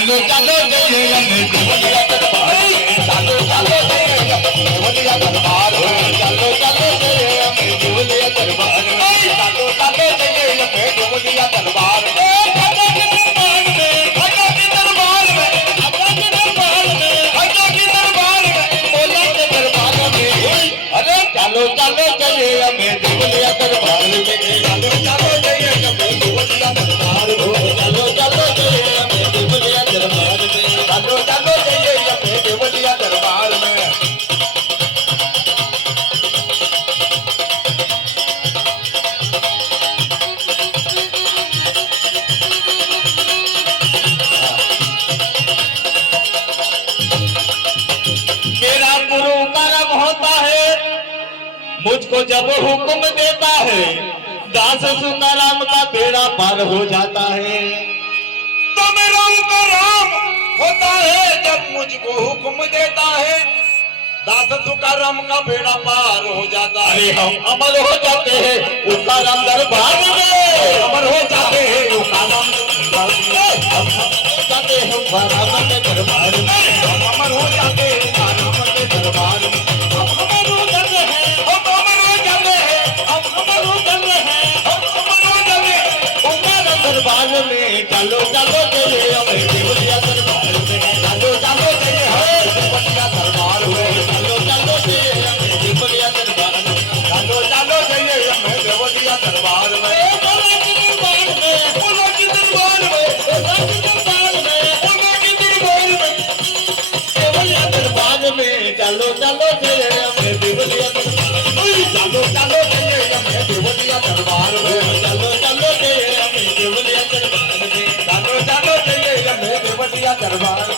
चालो चालो जय हमें देवलिया दरबार में चालो चालो जय देवलिया दरबार में चालो चालो जय हमें देवलिया दरबार में चालो चालो जय हमें देवलिया दरबार में खाजा के दरबार में खाजा के दरबार में खाजा के दरबार में खाजा के दरबार में मोला के दरबार में अरे चालो चालो जय हमें देवलिया दरबार में चालो चालो जय हमें देवलिया दरबार में चालो चालो जय हमें देवलिया दरबार में चालो चालो जय हमें देवलिया दरबार में मेरा गुरु कर्म होता है मुझको जब हुक्म देता है दास सुंदराम का बेड़ा पार हो जाता है तो मेरा करम होता है जब मुझको हुक्म देता है दास तुकाराम का बेड़ा पार हो जाता है। अरे हम अमर हो जाते हैं उसका नाम दरबार में अमर हो जाते हैं उसका नाम दरबार में। हम हो जाते हैं बराबर के दरबार में हम अमर हो जाते हैं उसका नाम के दरबार में। हम अमर हो जाते हैं हम अमर हो जाते हैं हम अमर हो जाते हैं हम अमर हो जाते हैं उसका नाम दरबार में चलो चलो चले हमें देवलिया दरबार में चलो चलो चले हमें देवलिया दरबार में चलो चलो चले हमें देवलिया दरबार में चालो चालो जाइए हमें देवलिया दरबार में। बोला के दरबार में बोलो की दरबार में बोला के दरबार में बोलो की दरबार में देवलिया दरबार में चलो चलो चले हमें देवलिया दरबार में चालो चालो जाइए हमें देवलिया दरबार में। चलो चलो चले हमें देवलिया दरबार में चालो चालो जाइए हमें देवलिया दरबार।